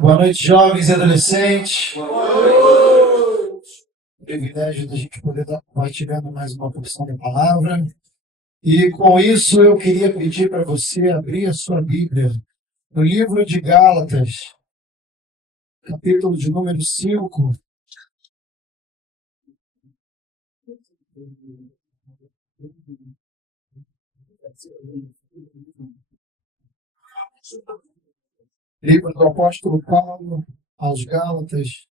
Boa noite, jovens e adolescentes. Privilégio da gente poder estar compartilhando mais uma porção da palavra. E com isso eu queria pedir para você abrir a sua Bíblia no livro de Gálatas, capítulo de número 5. Livro do apóstolo Paulo aos Gálatas,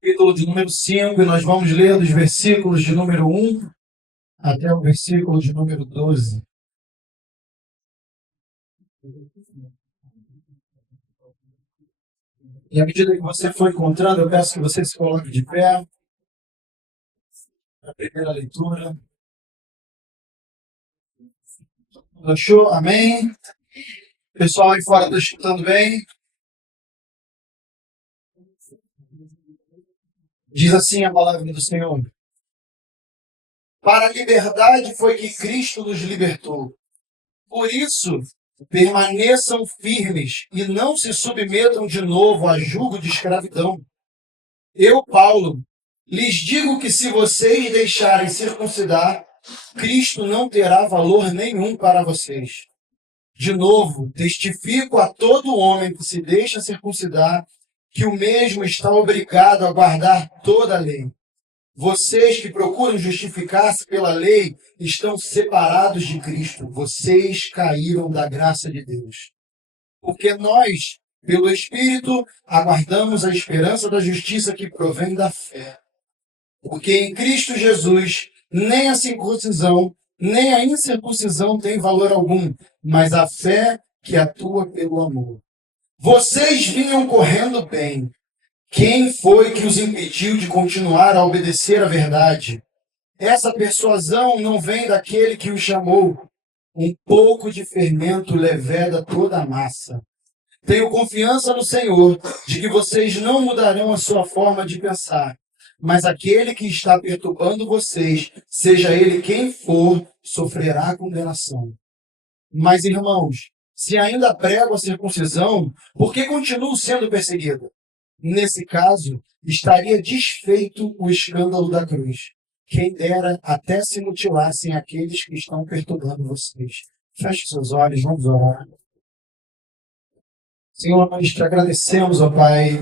capítulo de número 5, e nós vamos ler dos versículos de número 1 até o versículo de número 12. E à medida que você for encontrando, eu peço que você se coloque de pé para a primeira leitura. Achou? Amém? Pessoal aí fora está escutando bem? Diz assim a palavra do Senhor. Para a liberdade foi que Cristo nos libertou. Por isso, permaneçam firmes e não se submetam de novo a jugo de escravidão. Eu, Paulo, lhes digo que se vocês deixarem circuncidar, Cristo não terá valor nenhum para vocês. De novo, testifico a todo homem que se deixa circuncidar que o mesmo está obrigado a guardar toda a lei. Vocês que procuram justificar-se pela lei estão separados de Cristo. Vocês caíram da graça de Deus. Porque nós, pelo Espírito, aguardamos a esperança da justiça que provém da fé. Porque em Cristo Jesus, nem a circuncisão, nem a incircuncisão tem valor algum, mas a fé que atua pelo amor. Vocês vinham correndo bem. Quem foi que os impediu de continuar a obedecer à verdade? Essa persuasão não vem daquele que os chamou. Um pouco de fermento leveda toda a massa. Tenho confiança no Senhor de que vocês não mudarão a sua forma de pensar. Mas aquele que está perturbando vocês, seja ele quem for, sofrerá condenação. Mas, irmãos, se ainda prego a circuncisão, por que continuo sendo perseguido? Nesse caso, estaria desfeito o escândalo da cruz. Quem dera até se mutilassem aqueles que estão perturbando vocês. Feche seus olhos, vamos orar. Senhor, nós te agradecemos, ó Pai,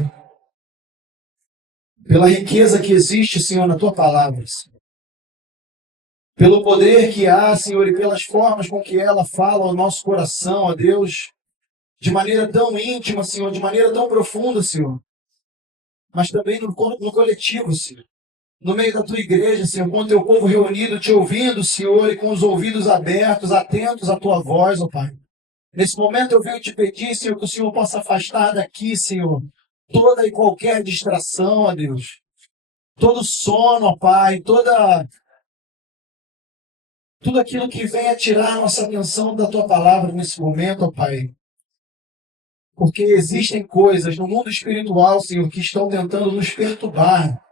pela riqueza que existe, Senhor, na Tua palavra, Senhor. Pelo poder que há, Senhor, e pelas formas com que ela fala ao nosso coração, ó Deus, de maneira tão íntima, Senhor, de maneira tão profunda, Senhor, mas também no coletivo, Senhor. No meio da Tua igreja, Senhor, com o Teu povo reunido, Te ouvindo, Senhor, e com os ouvidos abertos, atentos à Tua voz, ó Pai. Nesse momento eu venho te pedir, Senhor, que o Senhor possa afastar daqui, Senhor, toda e qualquer distração, ó Deus. Todo sono, ó Pai, tudo aquilo que venha tirar a nossa atenção da Tua palavra nesse momento, ó Pai. Porque existem coisas no mundo espiritual, Senhor, que estão tentando nos perturbar.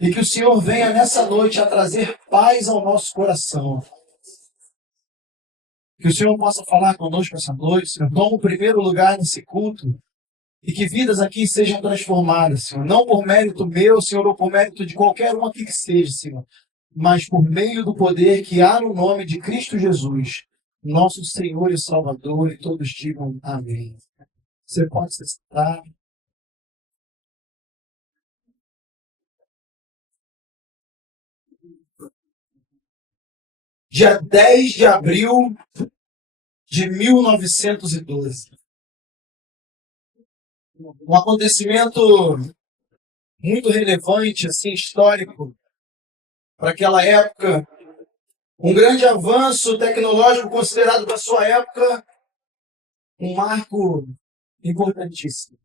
E que o Senhor venha nessa noite a trazer paz ao nosso coração. Que o Senhor possa falar conosco essa noite, Senhor. Toma o primeiro lugar nesse culto. E que vidas aqui sejam transformadas, Senhor. Não por mérito meu, Senhor, ou por mérito de qualquer um aqui que seja, Senhor. Mas por meio do poder que há no nome de Cristo Jesus, nosso Senhor e Salvador. E todos digam amém. Você pode se sentar. Dia 10 de abril de 1912. Um acontecimento muito relevante, assim, histórico, para aquela época. Um grande avanço tecnológico considerado para sua época um marco importantíssimo.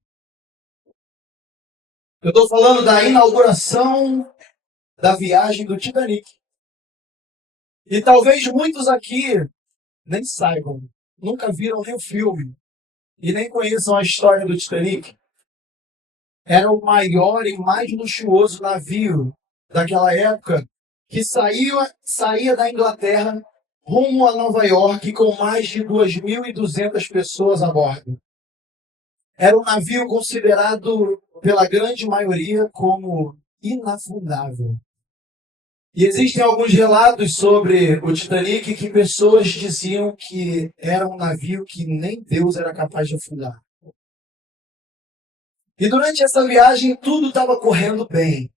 Eu estou falando da inauguração da viagem do Titanic. E talvez muitos aqui nem saibam, nunca viram nem o filme e nem conheçam a história do Titanic. Era o maior e mais luxuoso navio daquela época que saía da Inglaterra rumo a Nova York com mais de 2.200 pessoas a bordo. Era um navio considerado pela grande maioria como inafundável. E existem alguns relatos sobre o Titanic que pessoas diziam que era um navio que nem Deus era capaz de afundar. E durante essa viagem tudo estava correndo bem.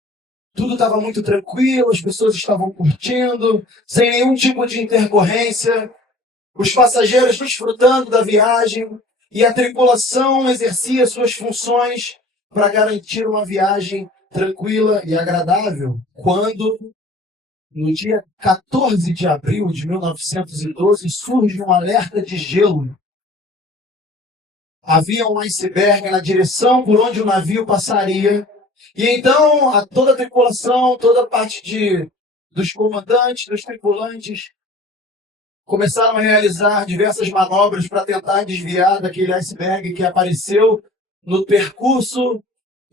Tudo estava muito tranquilo, as pessoas estavam curtindo, sem nenhum tipo de intercorrência, os passageiros desfrutando da viagem e a tripulação exercia suas funções para garantir uma viagem tranquila e agradável. Quando, no dia 14 de abril de 1912, surge um alerta de gelo. Havia um iceberg na direção por onde o navio passaria. E então, toda a tripulação, toda a parte dos comandantes, dos tripulantes, começaram a realizar diversas manobras para tentar desviar daquele iceberg que apareceu no percurso,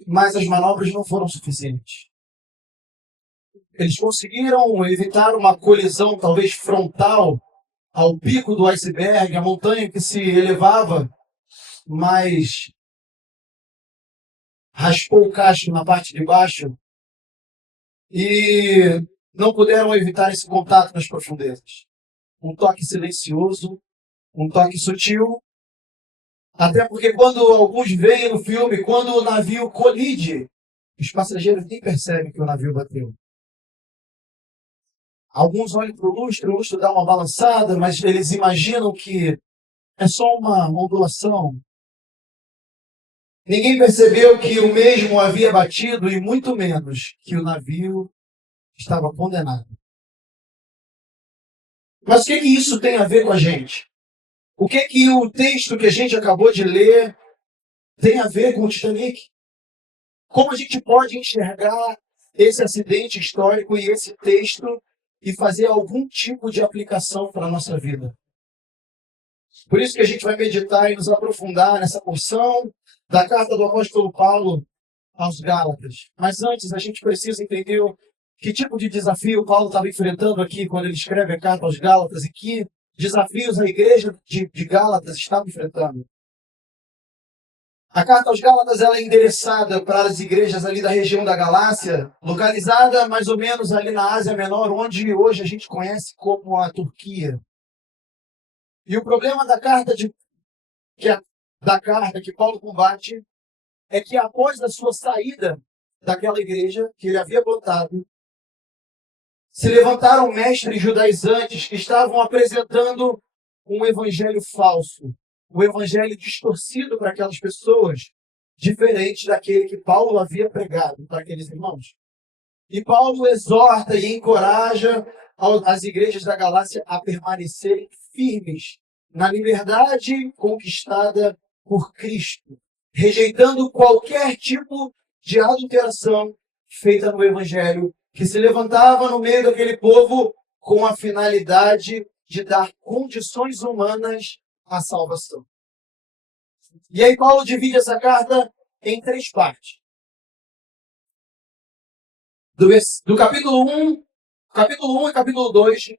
mas as manobras não foram suficientes. Eles conseguiram evitar uma colisão, talvez frontal, ao pico do iceberg, a montanha que se elevava, mas raspou o casco na parte de baixo e não puderam evitar esse contato nas profundezas. Um toque silencioso, um toque sutil, até porque quando alguns veem no filme, quando o navio colide, os passageiros nem percebem que o navio bateu. Alguns olham para o lustro dá uma balançada, mas eles imaginam que é só uma ondulação. Ninguém percebeu que o mesmo havia batido e muito menos que o navio estava condenado. Mas o que isso tem a ver com a gente? O que o texto que a gente acabou de ler tem a ver com o Titanic? Como a gente pode enxergar esse acidente histórico e esse texto e fazer algum tipo de aplicação para a nossa vida? Por isso que a gente vai meditar e nos aprofundar nessa porção da carta do apóstolo Paulo aos Gálatas. Mas antes, a gente precisa entender que tipo de desafio Paulo estava enfrentando aqui quando ele escreve a carta aos Gálatas e que desafios a igreja de Gálatas estava enfrentando. A carta aos Gálatas ela é endereçada para as igrejas ali da região da Galácia, localizada mais ou menos ali na Ásia Menor, onde hoje a gente conhece como a Turquia. E o problema da carta que Paulo combate é que após a sua saída daquela igreja que ele havia plantado, se levantaram mestres judaizantes que estavam apresentando um evangelho falso, um evangelho distorcido para aquelas pessoas, diferente daquele que Paulo havia pregado para aqueles irmãos. E Paulo exorta e encoraja as igrejas da Galácia a permanecerem firmes na liberdade conquistada por Cristo, rejeitando qualquer tipo de adulteração feita no evangelho, que se levantava no meio daquele povo com a finalidade de dar condições humanas à salvação. E aí Paulo divide essa carta em 3 partes. Do capítulo 1 e capítulo 2,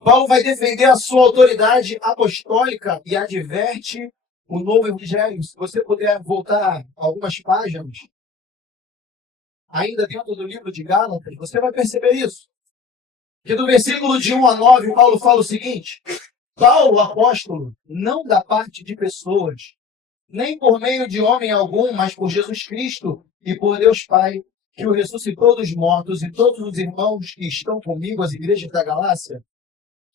Paulo vai defender a sua autoridade apostólica e adverte o novo evangelho. Se você puder voltar algumas páginas, ainda dentro do livro de Gálatas, você vai perceber isso. Que do versículo de 1 a 9, Paulo fala o seguinte: Paulo, apóstolo, não da parte de pessoas, nem por meio de homem algum, mas por Jesus Cristo e por Deus Pai, que o ressuscitou dos mortos, e todos os irmãos que estão comigo, as igrejas da Galácia,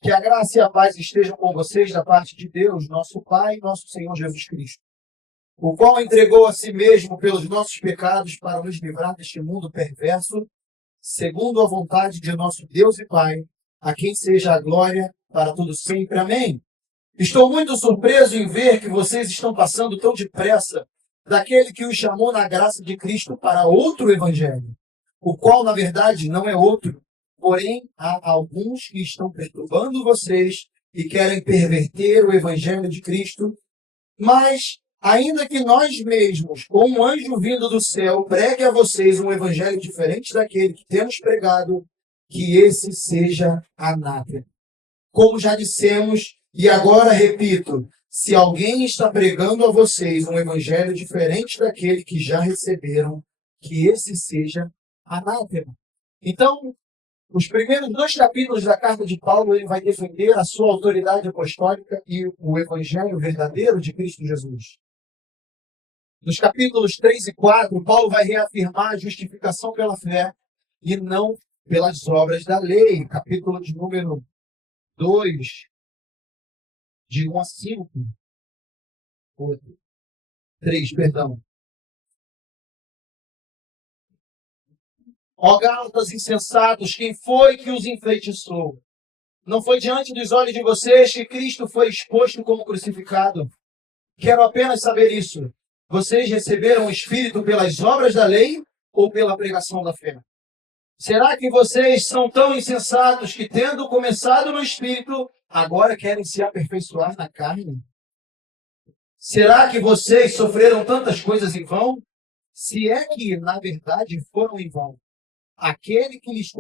que a graça e a paz estejam com vocês da parte de Deus, nosso Pai e nosso Senhor Jesus Cristo, o qual entregou a si mesmo pelos nossos pecados para nos livrar deste mundo perverso, segundo a vontade de nosso Deus e Pai, a quem seja a glória para todo sempre. Amém. Estou muito surpreso em ver que vocês estão passando tão depressa daquele que os chamou na graça de Cristo para outro evangelho, o qual, na verdade, não é outro. Porém, há alguns que estão perturbando vocês e querem perverter o evangelho de Cristo. Mas, ainda que nós mesmos, ou um anjo vindo do céu, pregue a vocês um evangelho diferente daquele que temos pregado, que esse seja anátema. Como já dissemos, e agora repito, se alguém está pregando a vocês um evangelho diferente daquele que já receberam, que esse seja anátema. Então, os primeiros 2 capítulos da carta de Paulo, ele vai defender a sua autoridade apostólica e o evangelho verdadeiro de Cristo Jesus. Nos capítulos 3 e 4, Paulo vai reafirmar a justificação pela fé e não pelas obras da lei. Capítulo de número 2, de 1 a 5. 3, perdão. Ó Gálatas insensatos, quem foi que os enfeitiçou? Não foi diante dos olhos de vocês que Cristo foi exposto como crucificado? Quero apenas saber isso. Vocês receberam o Espírito pelas obras da lei ou pela pregação da fé? Será que vocês são tão insensatos que, tendo começado no Espírito, agora querem se aperfeiçoar na carne? Será que vocês sofreram tantas coisas em vão? Se é que, na verdade, foram em vão. Aquele que lhes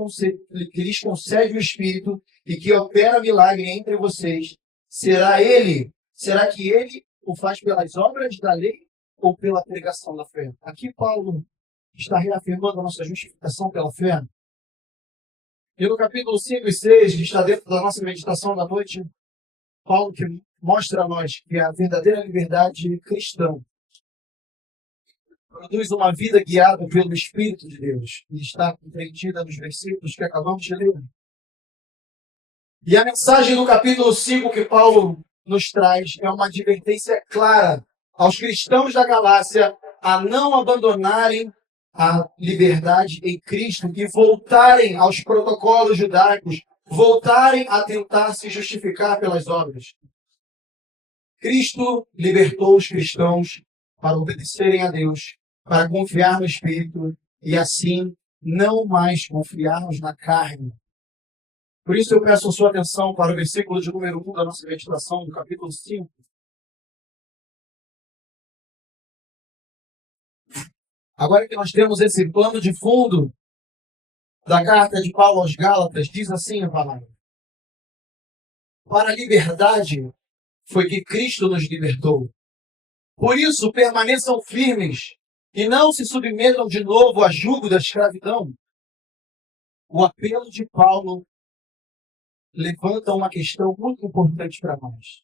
concede o Espírito e que opera milagre entre vocês, será que ele o faz pelas obras da lei ou pela pregação da fé? Aqui Paulo está reafirmando a nossa justificação pela fé. E no capítulo 5 e 6, que está dentro da nossa meditação da noite, Paulo que mostra a nós que a verdadeira liberdade cristã produz uma vida guiada pelo Espírito de Deus, e está compreendida nos versículos que acabamos de ler. E a mensagem do capítulo 5 que Paulo nos traz é uma advertência clara aos cristãos da Galácia a não abandonarem a liberdade em Cristo e voltarem aos protocolos judaicos, voltarem a tentar se justificar pelas obras. Cristo libertou os cristãos para obedecerem a Deus, para confiar no Espírito e assim não mais confiarmos na carne. Por isso eu peço a sua atenção para o versículo de número 1 da nossa meditação, do capítulo 5. Agora que nós temos esse plano de fundo da carta de Paulo aos Gálatas, diz assim a palavra: para a liberdade foi que Cristo nos libertou. Por isso permaneçam firmes e não se submetam de novo a jugo da escravidão. O apelo de Paulo levanta uma questão muito importante para nós.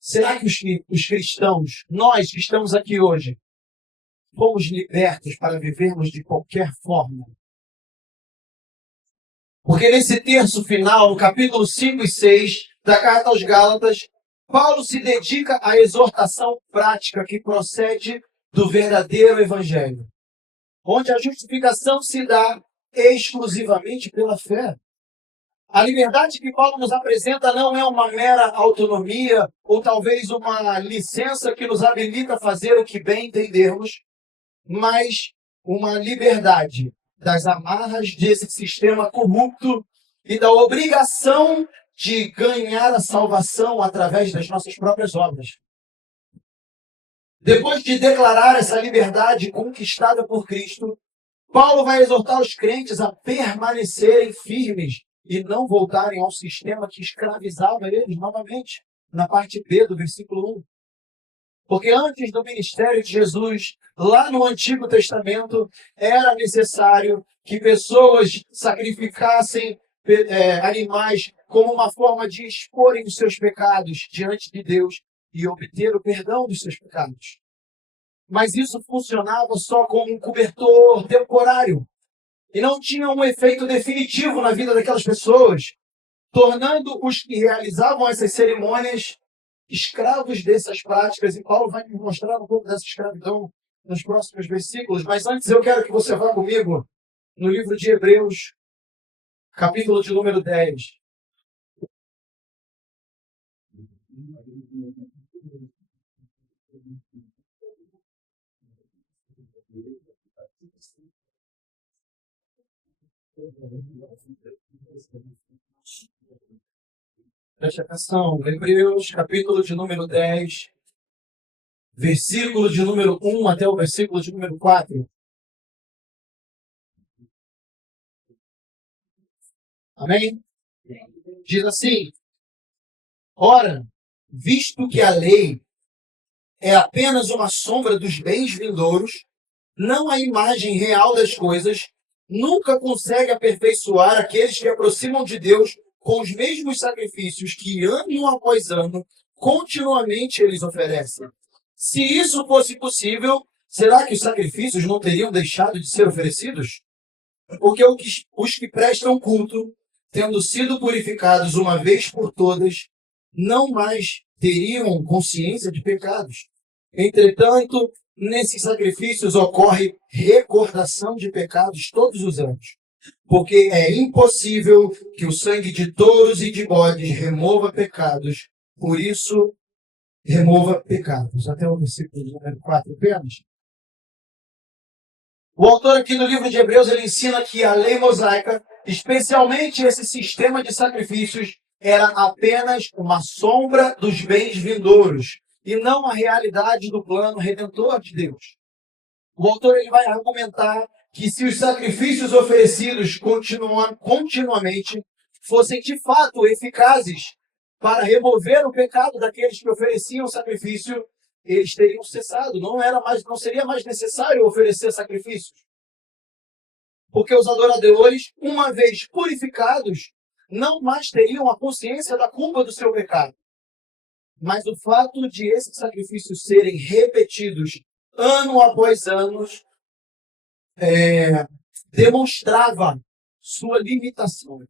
Será que os cristãos, nós que estamos aqui hoje, fomos libertos para vivermos de qualquer forma? Porque nesse terço final, no capítulo 5 e 6 da carta aos Gálatas, Paulo se dedica à exortação prática que procede do verdadeiro evangelho, onde a justificação se dá exclusivamente pela fé. A liberdade que Paulo nos apresenta não é uma mera autonomia ou talvez uma licença que nos habilita a fazer o que bem entendermos, mas uma liberdade das amarras desse sistema corrupto e da obrigação de ganhar a salvação através das nossas próprias obras. Depois de declarar essa liberdade conquistada por Cristo, Paulo vai exortar os crentes a permanecerem firmes e não voltarem ao sistema que escravizava eles novamente, na parte B do versículo 1. Porque antes do ministério de Jesus, lá no Antigo Testamento, era necessário que pessoas sacrificassem animais como uma forma de exporem os seus pecados diante de Deus e obter o perdão dos seus pecados. Mas isso funcionava só como um cobertor temporário e não tinha um efeito definitivo na vida daquelas pessoas, tornando os que realizavam essas cerimônias escravos dessas práticas. E Paulo vai nos mostrar um pouco dessa escravidão nos próximos versículos. Mas antes eu quero que você vá comigo no livro de Hebreus, capítulo de número 10. Preste atenção, Hebreus, capítulo de número 10, versículo de número 1 até o versículo de número 4. Amém? Diz assim: ora, visto que a lei é apenas uma sombra dos bens vindouros, não a imagem real das coisas, nunca consegue aperfeiçoar aqueles que aproximam de Deus com os mesmos sacrifícios que ano após ano, continuamente eles oferecem. Se isso fosse possível, será que os sacrifícios não teriam deixado de ser oferecidos? Porque os que prestam culto, tendo sido purificados uma vez por todas, não mais teriam consciência de pecados. Entretanto, nesses sacrifícios ocorre recordação de pecados todos os anos. Porque é impossível que o sangue de touros e de bodes remova pecados. Por isso, remova pecados. Até o versículo número 4 apenas. O autor aqui no livro de Hebreus, ele ensina que a lei mosaica, especialmente esse sistema de sacrifícios, era apenas uma sombra dos bens vindouros e não a realidade do plano redentor de Deus. O autor ele vai argumentar que se os sacrifícios oferecidos continuamente fossem de fato eficazes para remover o pecado daqueles que ofereciam o sacrifício, eles teriam cessado. Não seria mais necessário oferecer sacrifícios. Porque os adoradores, uma vez purificados, não mais teriam a consciência da culpa do seu pecado. Mas o fato de esses sacrifícios serem repetidos ano após ano demonstrava sua limitação.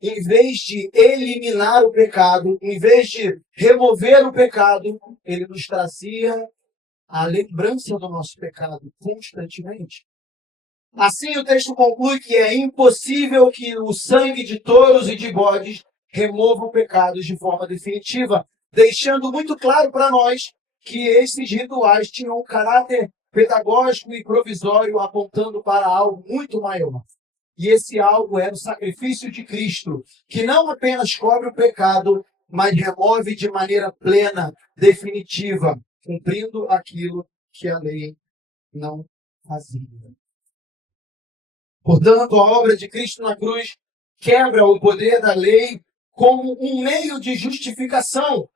Em vez de eliminar o pecado, em vez de remover o pecado, ele nos trazia a lembrança do nosso pecado constantemente. Assim, o texto conclui que é impossível que o sangue de touros e de bodes remova o pecado de forma definitiva, deixando muito claro para nós que esses rituais tinham um caráter pedagógico e provisório, apontando para algo muito maior. E esse algo era o sacrifício de Cristo, que não apenas cobre o pecado, mas remove de maneira plena, definitiva, cumprindo aquilo que a lei não fazia. Portanto, a obra de Cristo na cruz quebra o poder da lei como um meio de justificação.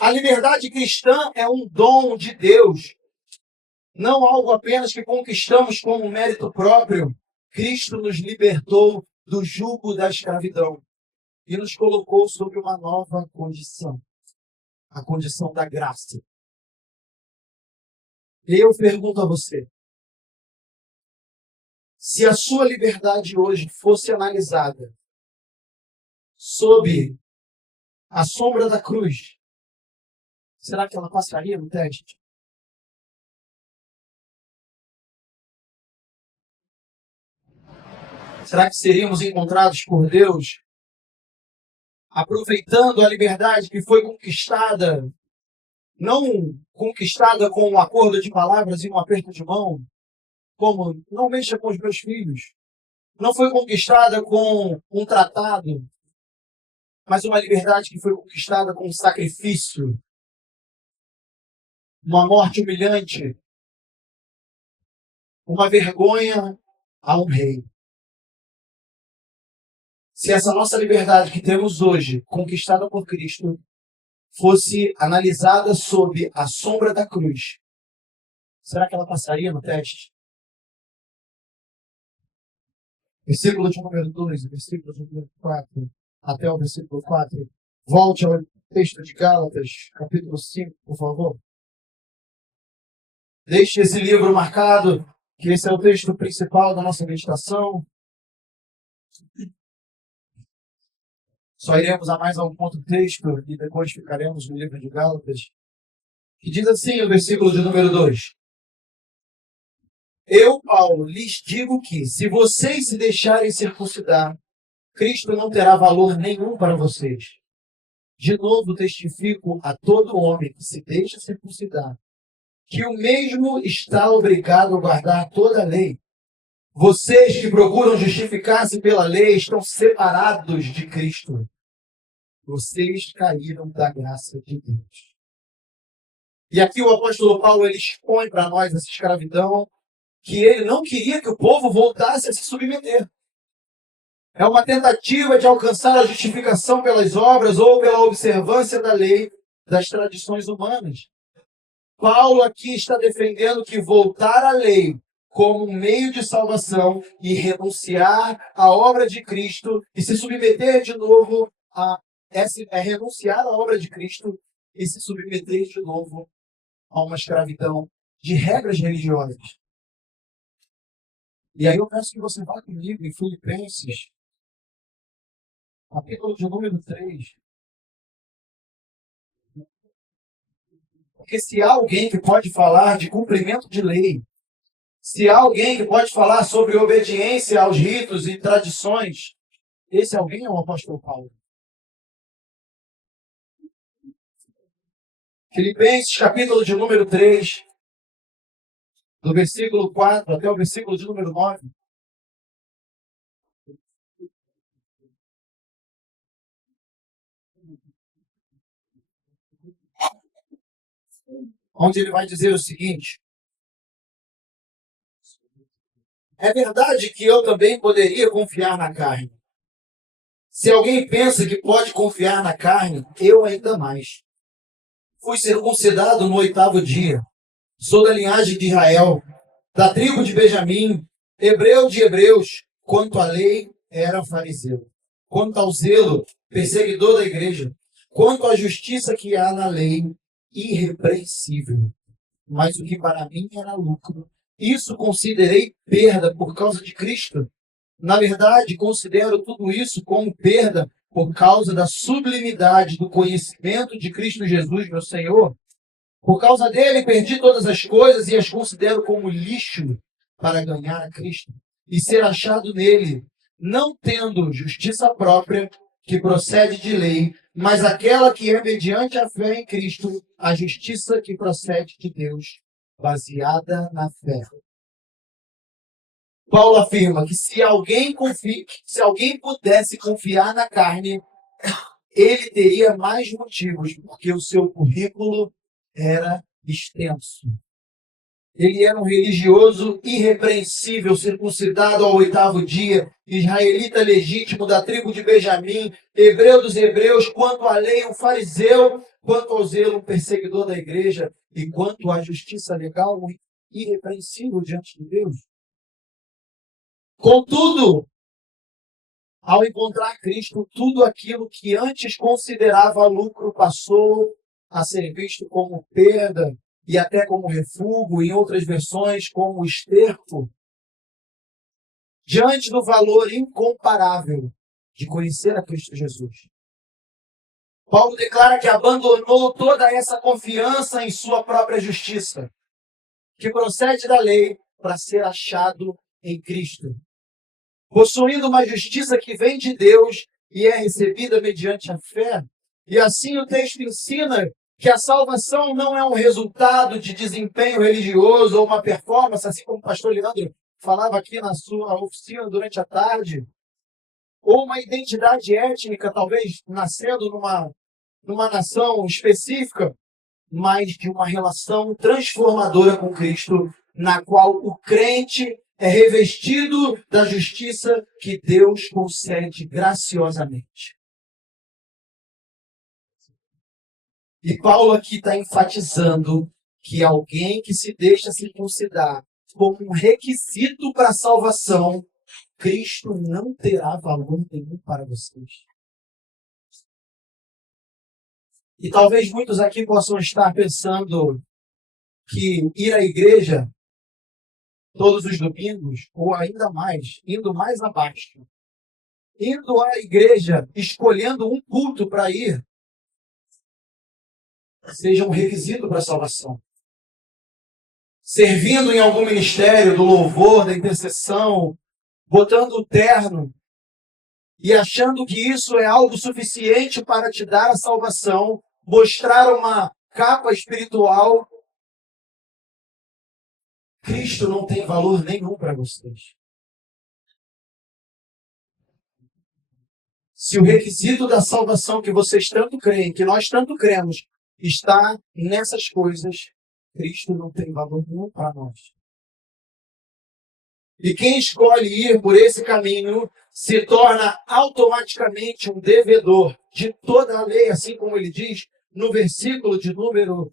A liberdade cristã é um dom de Deus, não algo apenas que conquistamos como mérito próprio. Cristo nos libertou do jugo da escravidão e nos colocou sobre uma nova condição, a condição da graça. E eu pergunto a você, se a sua liberdade hoje fosse analisada sob a sombra da cruz, será que ela passaria no teste? Será que seríamos encontrados por Deus aproveitando a liberdade que foi conquistada, não conquistada com um acordo de palavras e um aperto de mão, como não mexa com os meus filhos, não foi conquistada com um tratado, mas uma liberdade que foi conquistada com um sacrifício, uma morte humilhante, uma vergonha a um rei. Se essa nossa liberdade que temos hoje, conquistada por Cristo, fosse analisada sob a sombra da cruz, será que ela passaria no teste? Versículo de número 2, versículo de número 4, até o versículo 4. Volte ao texto de Gálatas, capítulo 5, por favor. Deixe esse livro marcado, que esse é o texto principal da nossa meditação. Só iremos a mais algum outro texto e depois ficaremos no livro de Gálatas, que diz assim, o versículo de número 2. Eu, Paulo, lhes digo que, se vocês se deixarem circuncidar, Cristo não terá valor nenhum para vocês. De novo testifico a todo homem que se deixa circuncidar, que o mesmo está obrigado a guardar toda a lei. Vocês que procuram justificar-se pela lei estão separados de Cristo. Vocês caíram da graça de Deus. E aqui o apóstolo Paulo ele expõe para nós essa escravidão, que ele não queria que o povo voltasse a se submeter. É uma tentativa de alcançar a justificação pelas obras ou pela observância da lei, das tradições humanas. Paulo aqui está defendendo que voltar à lei como um meio de salvação e renunciar à obra de Cristo e se submeter de novo renunciar à obra de Cristo e se submeter de novo a uma escravidão de regras religiosas. E aí eu peço que você vá comigo em Filipenses, capítulo de número 3. Porque se há alguém que pode falar de cumprimento de lei, se há alguém que pode falar sobre obediência aos ritos e tradições, esse alguém é o apóstolo Paulo. Filipenses, capítulo de número 3, do versículo 4 até o versículo de número 9. Onde ele vai dizer o seguinte: é verdade que eu também poderia confiar na carne. Se alguém pensa que pode confiar na carne, eu ainda mais. Fui circuncidado no 8º dia. Sou da linhagem de Israel, da tribo de Benjamim, hebreu de hebreus. Quanto à lei, era fariseu. Quanto ao zelo, perseguidor da igreja. Quanto à justiça que há na lei, irrepreensível. Mas o que para mim era lucro, isso considerei perda por causa de Cristo. Na verdade, considero tudo isso como perda por causa da sublimidade do conhecimento de Cristo Jesus, meu Senhor. Por causa dele, perdi todas as coisas e as considero como lixo para ganhar a Cristo e ser achado nele, não tendo justiça própria que procede de lei, mas aquela que é mediante a fé em Cristo, a justiça que procede de Deus, baseada na fé. Paulo afirma que se alguém pudesse confiar na carne, ele teria mais motivos, porque o seu currículo era extenso. Ele era um religioso irrepreensível, circuncidado ao 8º dia, israelita legítimo da tribo de Benjamim, hebreu dos hebreus, quanto à lei, um fariseu, quanto ao zelo, um perseguidor da igreja, e quanto à justiça legal, um irrepreensível diante de Deus. Contudo, ao encontrar Cristo, tudo aquilo que antes considerava lucro passou a ser visto como perda e até como refúgio, em outras versões, como esterco, diante do valor incomparável de conhecer a Cristo Jesus. Paulo declara que abandonou toda essa confiança em sua própria justiça, que procede da lei, para ser achado em Cristo, possuindo uma justiça que vem de Deus e é recebida mediante a fé. E assim o texto ensina que a salvação não é um resultado de desempenho religioso ou uma performance, assim como o pastor Leandro falava aqui na sua oficina durante a tarde, ou uma identidade étnica, talvez nascendo numa nação específica, mas de uma relação transformadora com Cristo, na qual o crente é revestido da justiça que Deus concede graciosamente. E Paulo aqui está enfatizando que alguém que se deixa circuncidar como um requisito para a salvação, Cristo não terá valor nenhum para vocês. E talvez muitos aqui possam estar pensando que ir à igreja todos os domingos, ou ainda mais, indo mais abaixo, indo à igreja, escolhendo um culto para ir, seja um requisito para a salvação. Servindo em algum ministério do louvor, da intercessão, botando o terno e achando que isso é algo suficiente para te dar a salvação, mostrar uma capa espiritual, Cristo não tem valor nenhum para vocês. Se o requisito da salvação que vocês tanto creem, que nós tanto cremos, está nessas coisas, Cristo não tem valor nenhum para nós. E quem escolhe ir por esse caminho se torna automaticamente um devedor de toda a lei, assim como ele diz no versículo de número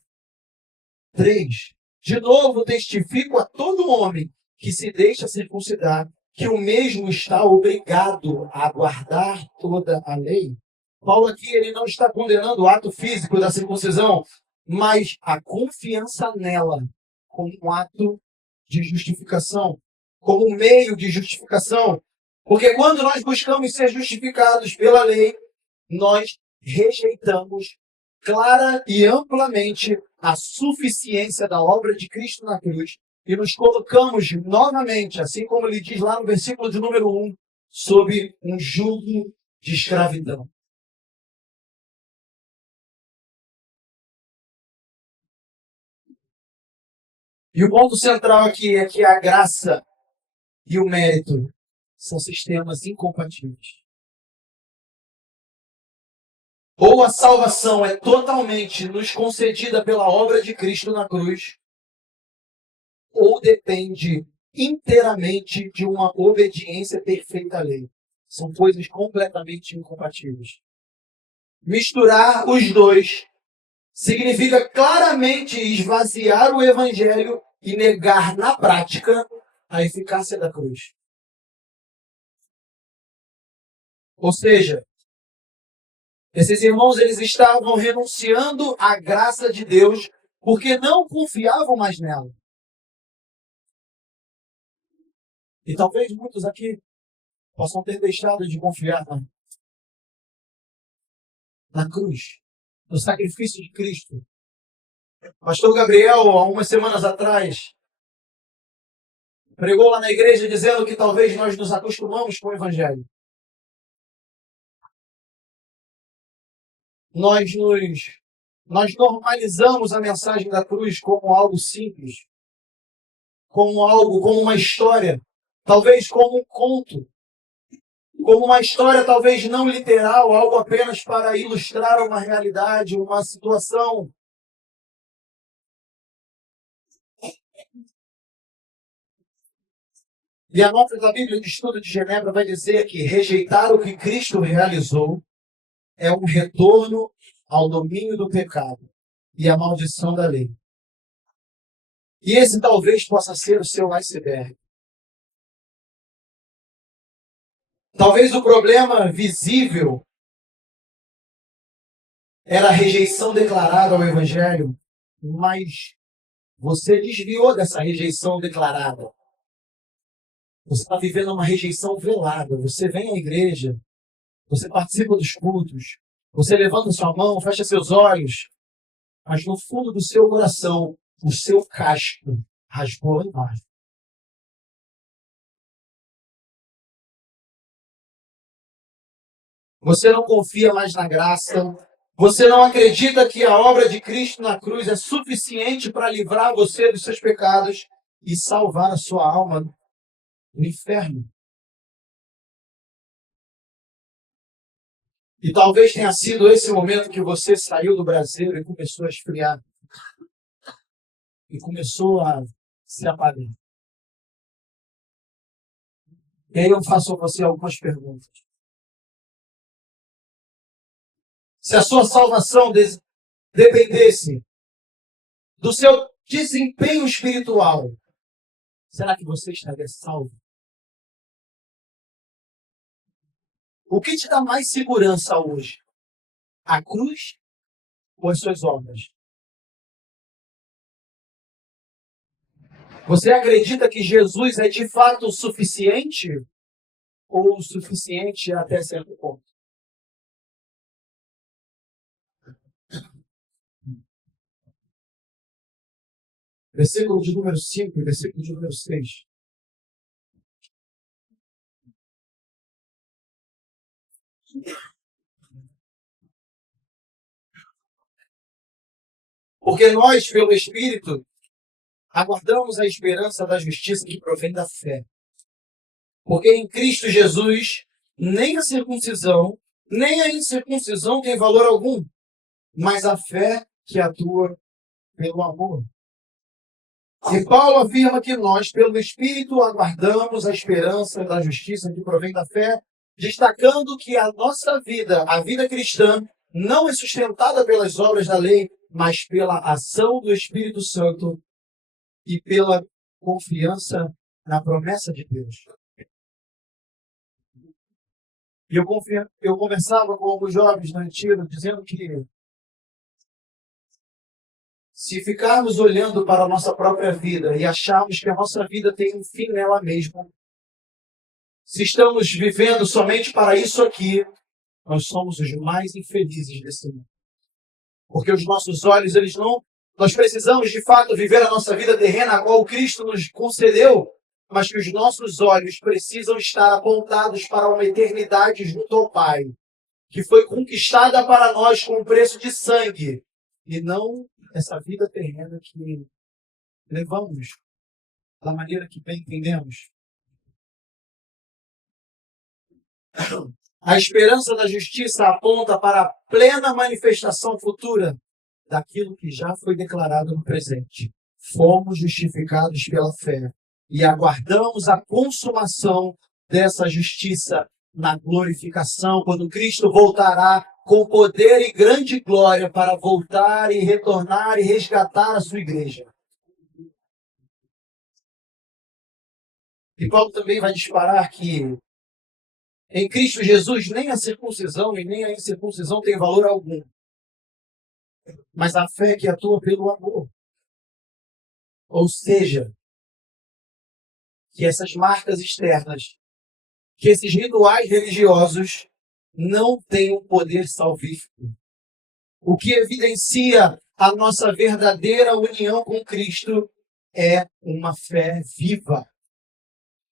3. De novo, testifico a todo homem que se deixa circuncidar que o mesmo está obrigado a guardar toda a lei. Paulo aqui ele não está condenando o ato físico da circuncisão, mas a confiança nela como um ato de justificação, como um meio de justificação. Porque quando nós buscamos ser justificados pela lei, nós rejeitamos clara e amplamente a suficiência da obra de Cristo na cruz e nos colocamos novamente, assim como ele diz lá no versículo de número 1, sob um jugo de escravidão. E o ponto central aqui é que a graça e o mérito são sistemas incompatíveis. Ou a salvação é totalmente nos concedida pela obra de Cristo na cruz, ou depende inteiramente de uma obediência perfeita à lei. São coisas completamente incompatíveis. Misturar os dois significa claramente esvaziar o evangelho e negar na prática a eficácia da cruz. Ou seja, esses irmãos eles estavam renunciando à graça de Deus porque não confiavam mais nela. E talvez muitos aqui possam ter deixado de confiar na cruz, no sacrifício de Cristo. Pastor Gabriel, há umas semanas atrás, pregou lá na igreja dizendo que talvez nós nos acostumamos com o Evangelho. Nós normalizamos a mensagem da cruz como algo simples, como uma história, talvez como um conto, como uma história talvez não literal, algo apenas para ilustrar uma realidade, uma situação. E a nota da Bíblia de Estudo de Genebra vai dizer que rejeitar o que Cristo realizou é um retorno ao domínio do pecado e à maldição da lei. E esse talvez possa ser o seu iceberg. Talvez o problema visível era a rejeição declarada ao Evangelho, mas você desviou dessa rejeição declarada. Você está vivendo uma rejeição velada. Você vem à igreja, você participa dos cultos, você levanta sua mão, fecha seus olhos, mas no fundo do seu coração, o seu casco rasgou lá embaixo. Você não confia mais na graça. Você não acredita que a obra de Cristo na cruz é suficiente para livrar você dos seus pecados e salvar a sua alma do inferno. E talvez tenha sido esse momento que você saiu do braseiro e começou a esfriar. E começou a se apagar. E aí eu faço a você algumas perguntas. Se a sua salvação dependesse do seu desempenho espiritual, será que você estaria salvo? O que te dá mais segurança hoje? A cruz ou as suas obras? Você acredita que Jesus é de fato o suficiente? Ou o suficiente até certo ponto? Versículo de número 5 e versículo de número 6. Porque nós, pelo Espírito, aguardamos a esperança da justiça que provém da fé. Porque em Cristo Jesus, nem a circuncisão, nem a incircuncisão tem valor algum, mas a fé que atua pelo amor. E Paulo afirma que nós, pelo Espírito, aguardamos a esperança da justiça que provém da fé, destacando que a nossa vida, a vida cristã, não é sustentada pelas obras da lei, mas pela ação do Espírito Santo e pela confiança na promessa de Deus. E eu conversava com alguns jovens no Retiro, dizendo que se ficarmos olhando para a nossa própria vida e acharmos que a nossa vida tem um fim nela mesma, se estamos vivendo somente para isso aqui, nós somos os mais infelizes desse mundo. Porque os nossos olhos, nós precisamos de fato viver a nossa vida terrena, a qual Cristo nos concedeu, mas que os nossos olhos precisam estar apontados para uma eternidade junto ao Pai, que foi conquistada para nós com o preço de sangue, e não essa vida terrena que levamos da maneira que bem entendemos. A esperança da justiça aponta para a plena manifestação futura daquilo que já foi declarado no presente. Fomos justificados pela fé e aguardamos a consumação dessa justiça na glorificação, quando Cristo voltará com poder e grande glória para voltar e retornar e resgatar a sua igreja. E Paulo também vai disparar que em Cristo Jesus nem a circuncisão e nem a incircuncisão tem valor algum, mas a fé que atua pelo amor. Ou seja, que essas marcas externas, que esses rituais religiosos não têm um poder salvífico. O que evidencia a nossa verdadeira união com Cristo é uma fé viva,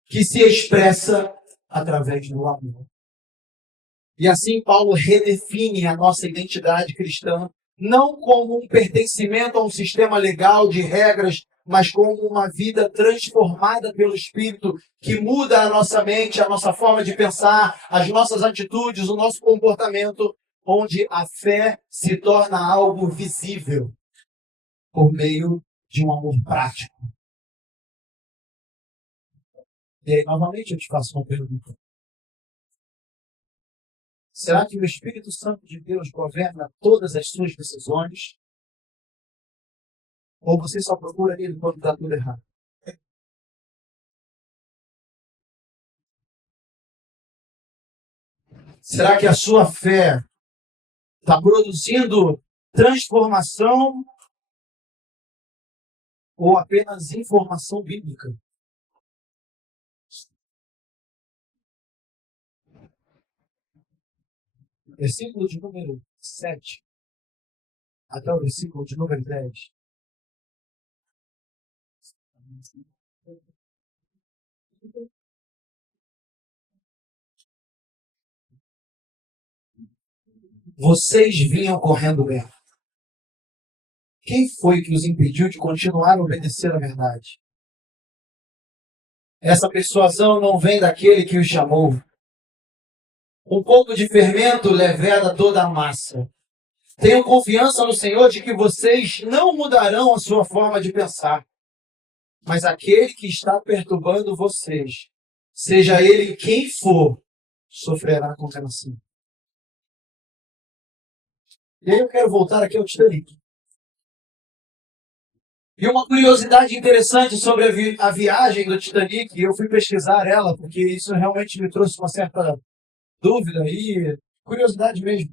que se expressa através do amor. E assim Paulo redefine a nossa identidade cristã, não como um pertencimento a um sistema legal de regras, mas como uma vida transformada pelo Espírito, que muda a nossa mente, a nossa forma de pensar, as nossas atitudes, o nosso comportamento, onde a fé se torna algo visível por meio de um amor prático. E aí, novamente, eu te faço uma pergunta. Será que o Espírito Santo de Deus governa todas as suas decisões? Ou você só procura ele quando está tudo errado? Será que a sua fé está produzindo transformação ou apenas informação bíblica? Versículo de número 7 até o versículo de número 10. Vocês vinham correndo bem. Quem foi que os impediu de continuar a obedecer à verdade? Essa persuasão não vem daquele que os chamou. Um pouco de fermento leveda toda a massa. Tenham confiança no Senhor de que vocês não mudarão a sua forma de pensar. Mas aquele que está perturbando vocês, seja ele quem for, sofrerá condenação. E aí eu quero voltar aqui ao Titanic. E uma curiosidade interessante sobre a viagem do Titanic, eu fui pesquisar ela, porque isso realmente me trouxe uma certa dúvida e curiosidade mesmo.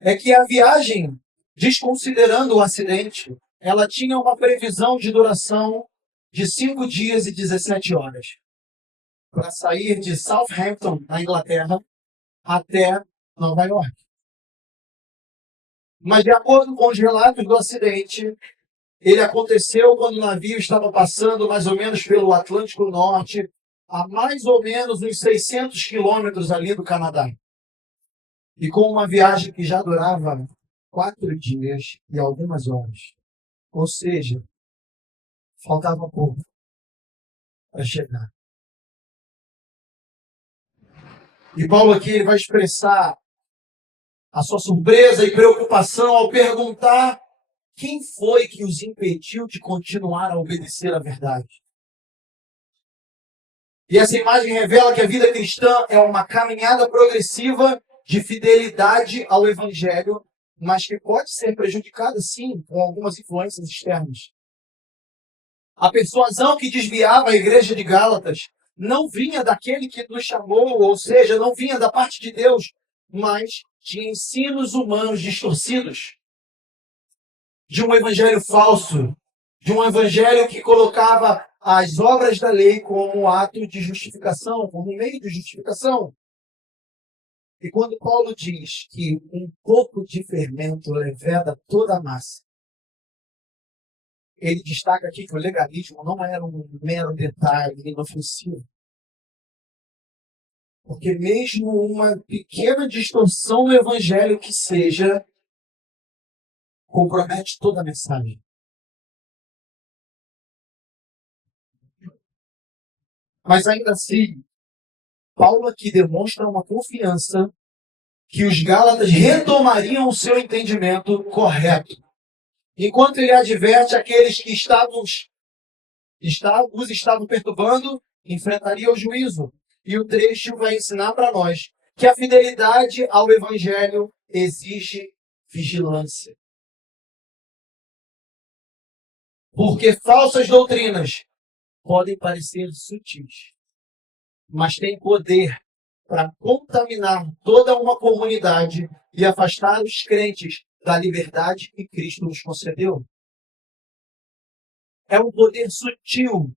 É que a viagem, desconsiderando o acidente, ela tinha uma previsão de duração de 5 dias e 17 horas. Para sair de Southampton, na Inglaterra, até Nova York. Mas de acordo com os relatos do acidente, ele aconteceu quando o navio estava passando mais ou menos pelo Atlântico Norte, a mais ou menos uns 600 quilômetros ali do Canadá. E com uma viagem que já durava 4 dias e algumas horas. Ou seja, faltava pouco para chegar. E Paulo aqui ele vai expressar a sua surpresa e preocupação ao perguntar quem foi que os impediu de continuar a obedecer à verdade? E essa imagem revela que a vida cristã é uma caminhada progressiva de fidelidade ao Evangelho, mas que pode ser prejudicada, sim, com algumas influências externas. A persuasão que desviava a igreja de Gálatas não vinha daquele que nos chamou, ou seja, não vinha da parte de Deus, mas de ensinos humanos distorcidos, de um evangelho falso, de um evangelho que colocava as obras da lei como ato de justificação, como meio de justificação. E quando Paulo diz que um pouco de fermento leveda toda a massa, ele destaca aqui que o legalismo não era um mero detalhe inofensivo. Porque mesmo uma pequena distorção no evangelho que seja, compromete toda a mensagem. Mas ainda assim, Paulo aqui demonstra uma confiança que os Gálatas retomariam o seu entendimento correto. Enquanto ele adverte aqueles que os estavam perturbando, enfrentaria o juízo. E o trecho vai ensinar para nós que a fidelidade ao Evangelho exige vigilância. Porque falsas doutrinas podem parecer sutis, mas têm poder para contaminar toda uma comunidade e afastar os crentes da liberdade que Cristo nos concedeu. É um poder sutil,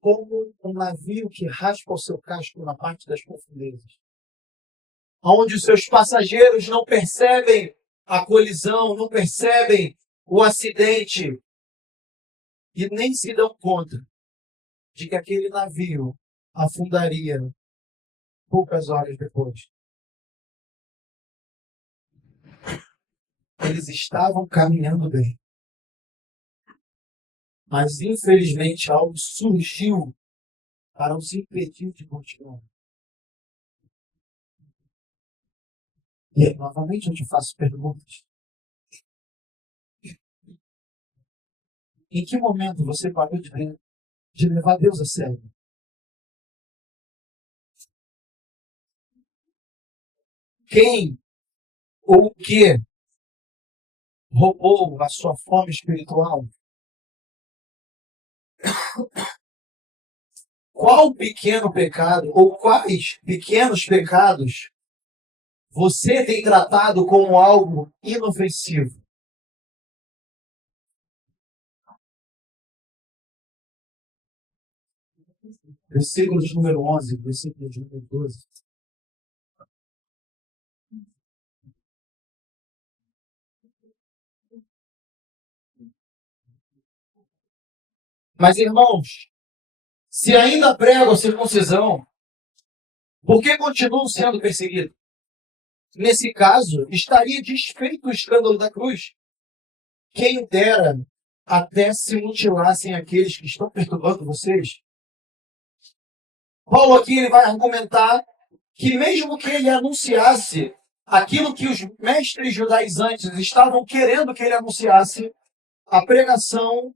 como um navio que raspa o seu casco na parte das profundezas, onde os seus passageiros não percebem a colisão, não percebem o acidente e nem se dão conta de que aquele navio afundaria poucas horas depois. Eles estavam caminhando bem. Mas, infelizmente, algo surgiu para os impedir de continuar. E aí, novamente, eu te faço perguntas. Em que momento você parou de levar Deus a sério? Quem ou o que roubou a sua fome espiritual? Qual pequeno pecado ou quais pequenos pecados você tem tratado como algo inofensivo? Versículo de número 11, versículo de número 12. Mas, irmãos, se ainda prego a circuncisão, por que continuam sendo perseguidos? Nesse caso, estaria desfeito o escândalo da cruz. Quem dera até se mutilassem aqueles que estão perturbando vocês. Paulo aqui ele vai argumentar que mesmo que ele anunciasse aquilo que os mestres judaizantes estavam querendo que ele anunciasse, a pregação,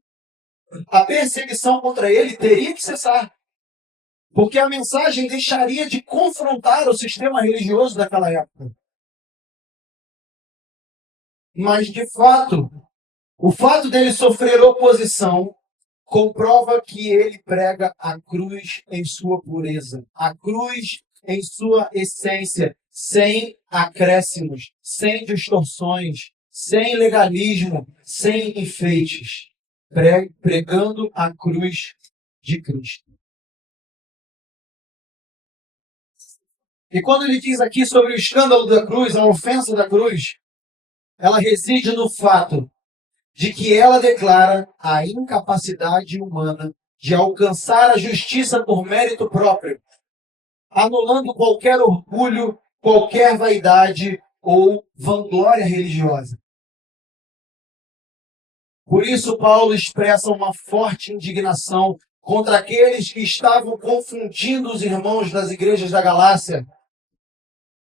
a perseguição contra ele teria que cessar. Porque a mensagem deixaria de confrontar o sistema religioso daquela época. Mas, de fato, o fato dele sofrer oposição comprova que ele prega a cruz em sua pureza, a cruz em sua essência, sem acréscimos, sem distorções, sem legalismo, sem enfeites, pregando a cruz de Cristo. E quando ele diz aqui sobre o escândalo da cruz, a ofensa da cruz, ela reside no fato de que ela declara a incapacidade humana de alcançar a justiça por mérito próprio, anulando qualquer orgulho, qualquer vaidade ou vanglória religiosa. Por isso, Paulo expressa uma forte indignação contra aqueles que estavam confundindo os irmãos das igrejas da Galácia.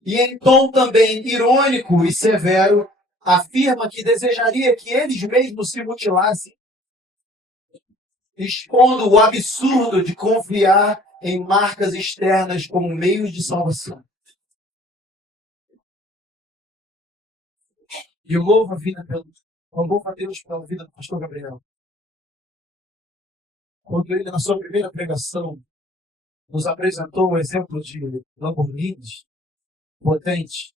E em tom também irônico e severo, afirma que desejaria que eles mesmos se mutilassem, expondo o absurdo de confiar em marcas externas como meios de salvação. E eu louvo a Deus pela vida do pastor Gabriel. Quando ele, na sua primeira pregação, nos apresentou o exemplo de Lamborghinis potentes,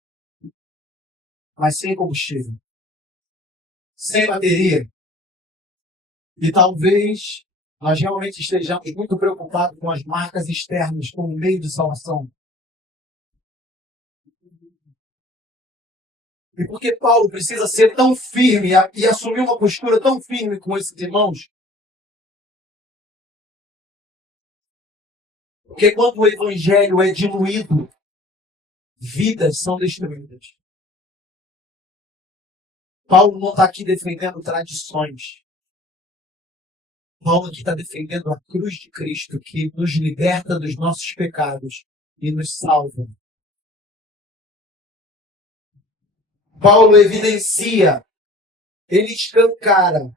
mas sem combustível, sem bateria. E talvez nós realmente estejamos muito preocupados com as marcas externas como meio de salvação. E por que Paulo precisa ser tão firme e assumir uma postura tão firme com esses irmãos? Porque quando o evangelho é diluído, vidas são destruídas. Paulo não está aqui defendendo tradições. Paulo aqui está defendendo a cruz de Cristo, que nos liberta dos nossos pecados e nos salva. Paulo evidencia, ele escancara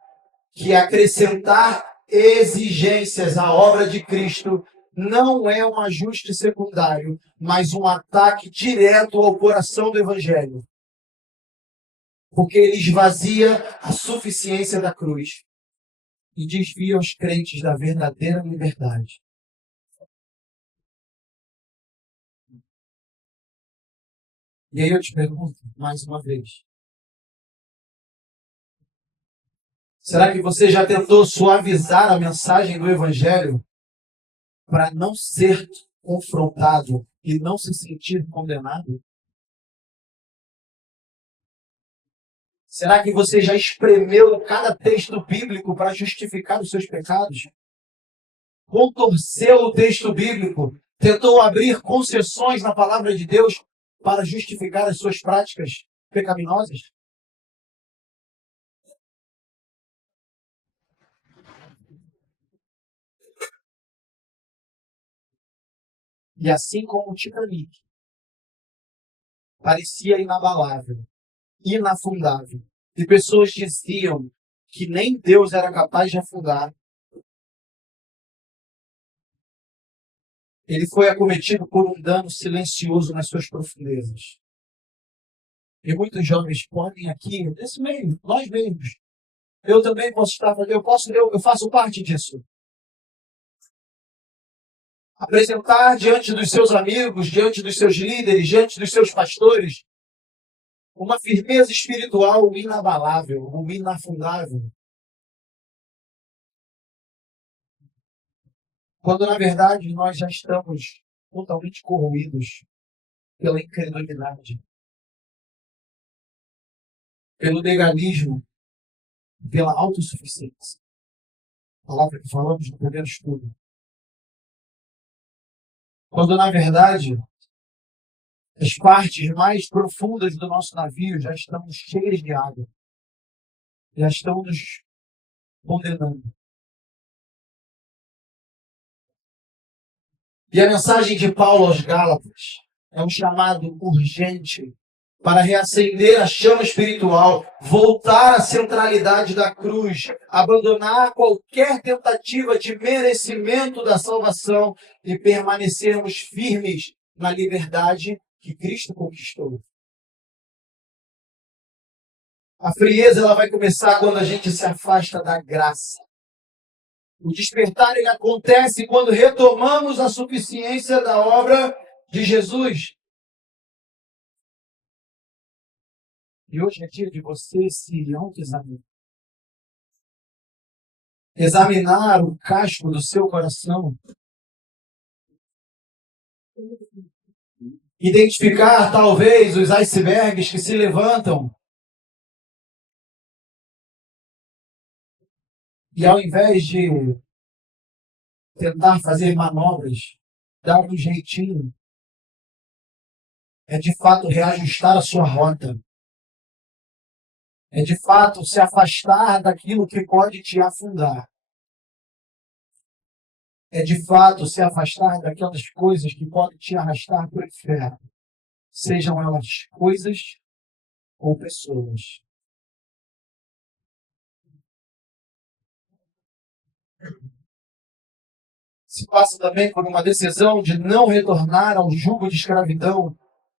que acrescentar exigências à obra de Cristo não é um ajuste secundário, mas um ataque direto ao coração do Evangelho. Porque ele esvazia a suficiência da cruz e desvia os crentes da verdadeira liberdade. E aí eu te pergunto, mais uma vez, será que você já tentou suavizar a mensagem do Evangelho para não ser confrontado e não se sentir condenado? Será que você já espremeu cada texto bíblico para justificar os seus pecados? Contorceu o texto bíblico? Tentou abrir concessões na palavra de Deus para justificar as suas práticas pecaminosas? E assim como o Titanic parecia inabalável, inafundável, e pessoas diziam que nem Deus era capaz de afundar, ele foi acometido por um dano silencioso nas suas profundezas. E muitos jovens podem aqui, nesse meio, nós mesmos. Eu também posso estar, eu faço parte disso. Apresentar diante dos seus amigos, diante dos seus líderes, diante dos seus pastores, uma firmeza espiritual inabalável, inafundável. Quando, na verdade, nós já estamos totalmente corroídos pela incredulidade, pelo legalismo, pela autossuficiência. A palavra que falamos no primeiro estudo. Quando, na verdade, as partes mais profundas do nosso navio já estão cheias de água. Já estão nos condenando. E a mensagem de Paulo aos Gálatas é um chamado urgente para reacender a chama espiritual, voltar à centralidade da cruz, abandonar qualquer tentativa de merecimento da salvação e permanecermos firmes na liberdade que Cristo conquistou. A frieza ela vai começar quando a gente se afasta da graça. O despertar ele acontece quando retomamos a suficiência da obra de Jesus. E hoje é dia de você se autoexaminar. Examinar o casco do seu coração. Identificar, talvez, os icebergs que se levantam. E ao invés de tentar fazer manobras, dar um jeitinho, é de fato reajustar a sua rota. É de fato se afastar daquilo que pode te afundar. É de fato se afastar daquelas coisas que podem te arrastar para o inferno. Sejam elas coisas ou pessoas. Se passa também por uma decisão de não retornar ao jugo de escravidão,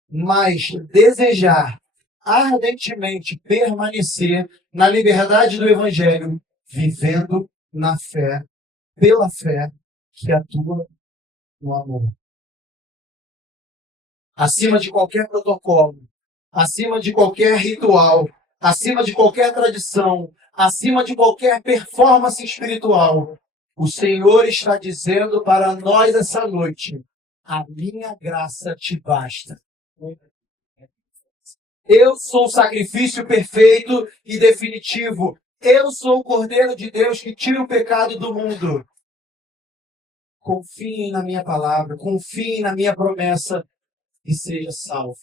mas desejar ardentemente permanecer na liberdade do Evangelho, vivendo na fé, pela fé que atua no amor. Acima de qualquer protocolo, acima de qualquer ritual, acima de qualquer tradição, acima de qualquer performance espiritual, o Senhor está dizendo para nós essa noite: a minha graça te basta. Eu sou o sacrifício perfeito e definitivo. Eu sou o Cordeiro de Deus que tira o pecado do mundo. Confiem na minha palavra, confiem na minha promessa e seja salvo.